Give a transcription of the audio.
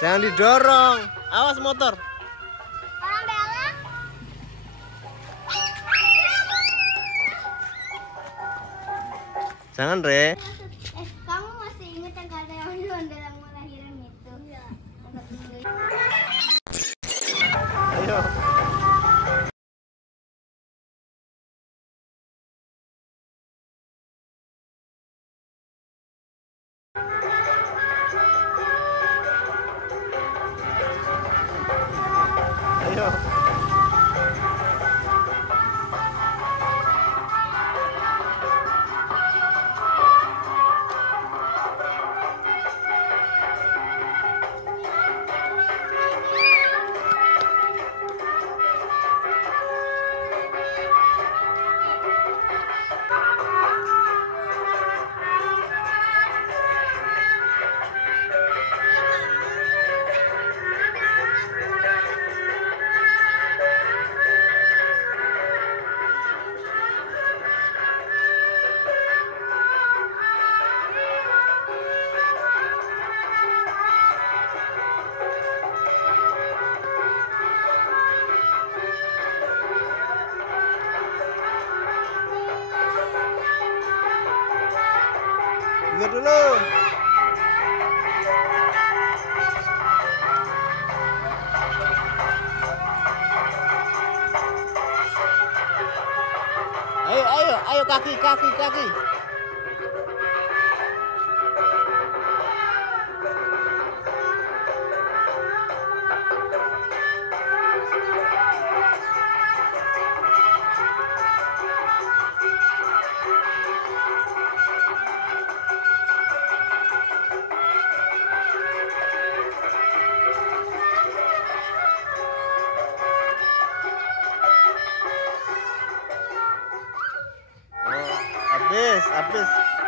Jangan didorong. Awas motor. Orang belok. Jangan, Re. Kamu masih ingat yang kata yang dalam lahiran itu? Iya. Ayo. Ayo. Minggir dulu. Ayo kaki. Oh, habis.